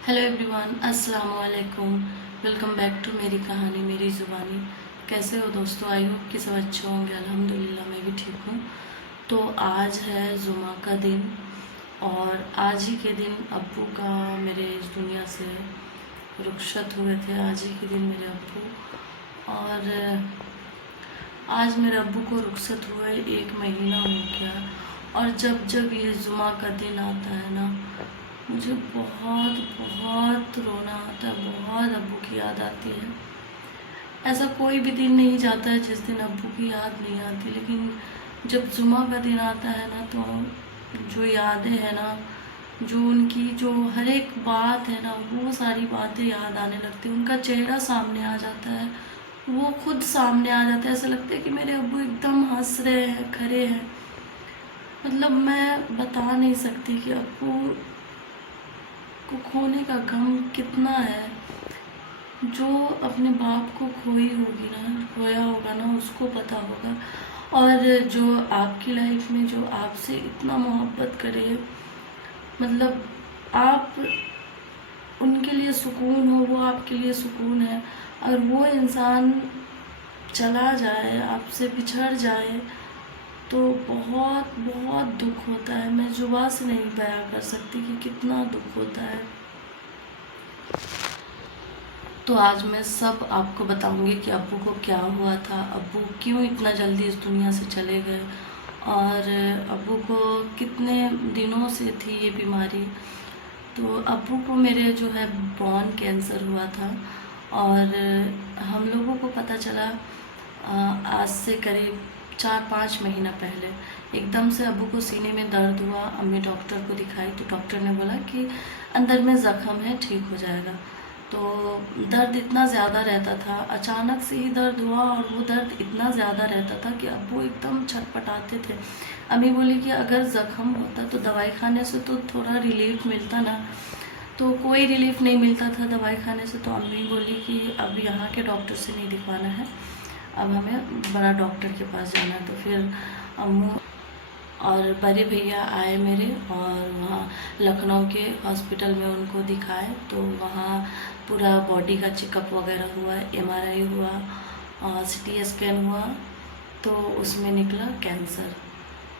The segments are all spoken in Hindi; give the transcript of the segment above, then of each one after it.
हेलो एवरीवन, अस्सलाम वालेकुम। वेलकम बैक टू मेरी कहानी मेरी ज़ुबानी। कैसे हो दोस्तों? आई होप कि सब अच्छे होंगे। अल्हम्दुलिल्लाह मैं भी ठीक हूँ। तो आज है जुमा का दिन और आज ही के दिन अब्बू का मेरे इस दुनिया से रुखसत हुए थे। आज ही के दिन मेरे अब्बू और आज मेरे अब्बू को रुखसत हुए 1 महीना हो गया। और जब जब ये जुमा का दिन आता है ना, मुझे बहुत बहुत रोना आता है, बहुत अब्बू की याद आती है। ऐसा कोई भी दिन नहीं जाता है जिस दिन अब्बू की याद नहीं आती, लेकिन जब जुमा का दिन आता है ना, तो जो यादें हैं ना, जो उनकी जो हर एक बात है ना, वो सारी बातें याद आने लगती हैं। उनका चेहरा सामने आ जाता है, वो खुद सामने आ जाता है। ऐसा लगता है कि मेरे अब्बू एकदम हंस रहे हैं, खड़े हैं। मतलब मैं बता नहीं सकती कि अब्बू को खोने का गम कितना है। जो अपने बाप को खोई होगी ना, खोया होगा ना, उसको पता होगा। और जो आपकी लाइफ में जो आपसे इतना मोहब्बत करे, मतलब आप उनके लिए सुकून हो, वो आपके लिए सुकून है। और वो इंसान चला जाए, आपसे बिछड़ जाए, तो बहुत बहुत दुख होता है। मैं जुबान से नहीं बयां कर सकती कि कितना दुख होता है। तो आज मैं सब आपको बताऊंगी कि अब्बू को क्या हुआ था, अब्बू क्यों इतना जल्दी इस दुनिया से चले गए, और अब्बू को कितने दिनों से थी ये बीमारी। तो अब्बू को मेरे जो है बोन कैंसर हुआ था, और हम लोगों को पता चला आज से करीब 4-5 महीना पहले। एकदम से अब्बू को सीने में दर्द हुआ, अम्मी डॉक्टर को दिखाई तो डॉक्टर ने बोला कि अंदर में ज़ख्म है, ठीक हो जाएगा। तो दर्द इतना ज़्यादा रहता था, अचानक से ही दर्द हुआ, और वो दर्द इतना ज़्यादा रहता था कि अब्बू एकदम छटपटाते थे। अम्मी बोली कि अगर ज़ख्म होता तो दवाई खाने से तो थोड़ा रिलीफ मिलता ना, तो कोई रिलीफ नहीं मिलता था दवाई खाने से। तो अम्मी बोली कि अब यहाँ के डॉक्टर से नहीं दिखवाना है, अब हमें बड़ा डॉक्टर के पास जाना है। तो फिर अम्मू और बड़े भैया आए मेरे, और वहाँ लखनऊ के हॉस्पिटल में उनको दिखाए। तो वहाँ पूरा बॉडी का चेकअप वगैरह हुआ, एमआरआई हुआ, सीटी स्कैन हुआ, तो उसमें निकला कैंसर।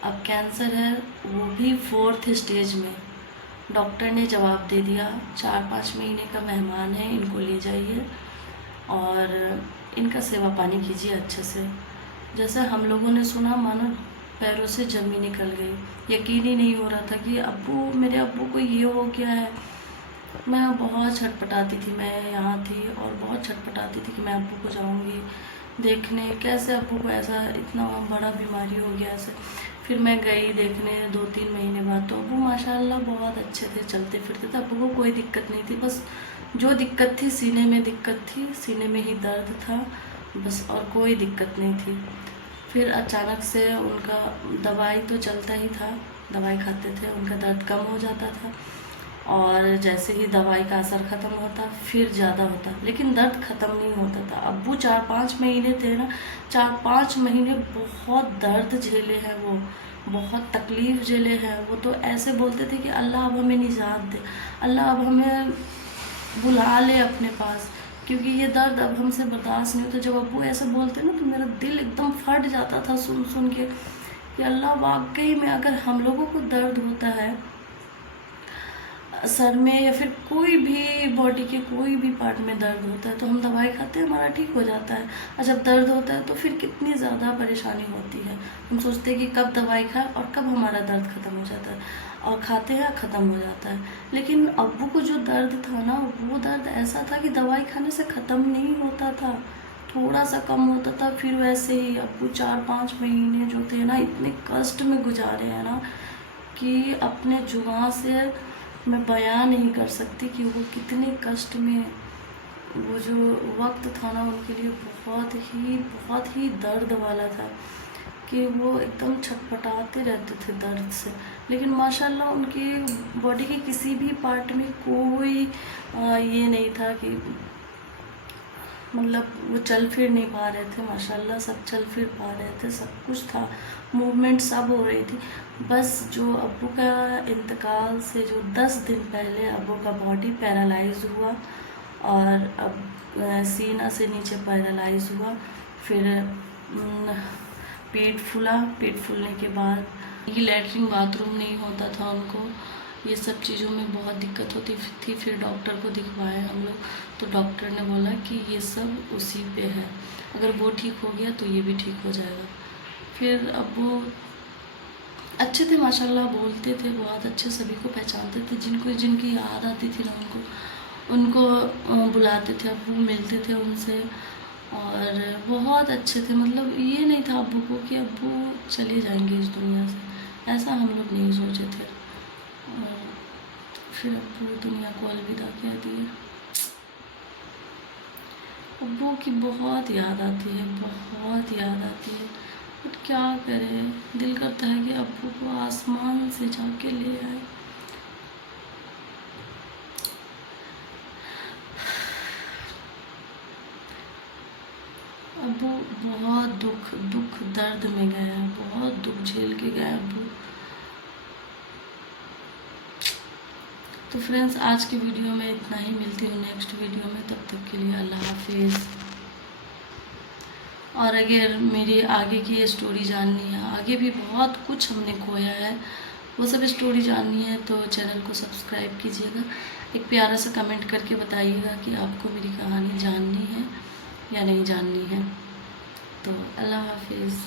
अब कैंसर है, वो भी 4th स्टेज में। डॉक्टर ने जवाब दे दिया 4-5 महीने का मेहमान है, इनको ले जाइए और इनका सेवा पानी कीजिए अच्छे से। जैसे हम लोगों ने सुना, मानो पैरों से जमी निकल गई। यकीन ही नहीं हो रहा था कि मेरे अब्बू को ये हो गया है। मैं बहुत छटपटाती थी, मैं यहाँ थी और बहुत छटपटाती थी कि मैं अब्बू को जाऊँगी देखने, कैसे अब्बू को ऐसा इतना बड़ा बीमारी हो गया ऐसे। फिर मैं गई देखने 2-3 महीने बाद, तो अब्बू माशाल्लाह बहुत अच्छे थे, चलते फिरते थे, अब्बू को कोई दिक्कत नहीं थी। बस जो दिक्कत थी सीने में दिक्कत थी, सीने में ही दर्द था बस, और कोई दिक्कत नहीं थी। फिर अचानक से उनका दवाई तो चलता ही था, दवाई खाते थे, उनका दर्द कम हो जाता था, और जैसे ही दवाई का असर ख़त्म होता फिर ज़्यादा होता, लेकिन दर्द ख़त्म नहीं होता था। अब्बू 4-5 महीने थे ना, 4-5 महीने बहुत दर्द झेले हैं वो, बहुत तकलीफ़ झेले हैं वो। तो ऐसे बोलते थे कि अल्लाह अब हमें निजात दे, अल्लाह अब हमें बुला ले अपने पास, क्योंकि ये दर्द अब हमसे बर्दाश्त नहीं होता। जब अब्बू ऐसे बोलते ना, तो मेरा दिल एकदम फट जाता था सुन सुन के कि अल्लाह, वाकई में अगर हम लोगों को दर्द होता है सर में या फिर कोई भी बॉडी के कोई भी पार्ट में दर्द होता है, तो हम दवाई खाते हैं, हमारा ठीक हो जाता है। और जब दर्द होता है तो फिर कितनी ज़्यादा परेशानी होती है। हम सोचते हैं कि कब दवाई खाएं और कब हमारा दर्द ख़त्म हो जाता है, और खाते हैं ख़त्म हो जाता है। लेकिन अब्बू को जो दर्द था ना, वो दर्द ऐसा था कि दवाई खाने से ख़त्म नहीं होता था, थोड़ा सा कम होता था, फिर वैसे ही अब्बू 4-5 महीने जो थे ना, इतने कष्ट में गुजारे हैं ना कि अपने जुबान से मैं बयां नहीं कर सकती कि वो कितने कष्ट में, वो जो वक्त था ना उनके लिए बहुत ही दर्द वाला था, कि वो एकदम छटपटाते रहते थे दर्द से। लेकिन माशाल्लाह उनके बॉडी के किसी भी पार्ट में कोई ये नहीं था कि मतलब वो चल फिर नहीं पा रहे थे, माशाल्लाह सब चल फिर पा रहे थे, सब कुछ था, मूवमेंट सब हो रही थी। बस जो अब्बू का इंतकाल से जो 10 दिन पहले अब्बू का बॉडी पैरालाइज हुआ, और अब सीना से नीचे पैरालाइज हुआ। फिर पेट फूला, पेट फूलने के बाद ये लैट्रिन बाथरूम नहीं होता था उनको, ये सब चीज़ों में बहुत दिक्कत होती थी। फिर डॉक्टर को दिखवाए हम लोग, तो डॉक्टर ने बोला कि ये सब उसी पे है, अगर वो ठीक हो गया तो ये भी ठीक हो जाएगा। फिर अब वो अच्छे थे माशाल्लाह, बोलते थे बहुत अच्छे, सभी को पहचानते थे, जिनको जिनकी याद आती थी ना उनको बुलाते थे, अब्बू मिलते थे उनसे, और बहुत अच्छे थे। मतलब ये नहीं था अब्बू को कि अब्बू चले जाएंगे इस दुनिया से, ऐसा हम लोग नहीं सोचे थे। और फिर अब्बू दुनिया को अलविदा कह दिए। अब्बू की बहुत याद आती है, बहुत याद आती है, बट क्या करें, दिल करता है कि अब्बू को आसमान से जाके ले आए। अब्बू बहुत दुख दर्द में गए हैं, बहुत दुख झेल के गए अब्बू। तो फ्रेंड्स, आज के वीडियो में इतना ही, मिलती हूँ नेक्स्ट वीडियो में, तब तक के लिए अल्लाह हाफिज़। और अगर मेरी आगे की स्टोरी जाननी है, आगे भी बहुत कुछ हमने खोया है, वो सब स्टोरी जाननी है, तो चैनल को सब्सक्राइब कीजिएगा। एक प्यारा सा कमेंट करके बताइएगा कि आपको मेरी कहानी जाननी है या नहीं जाननी है। तो अल्लाह हाफिज़।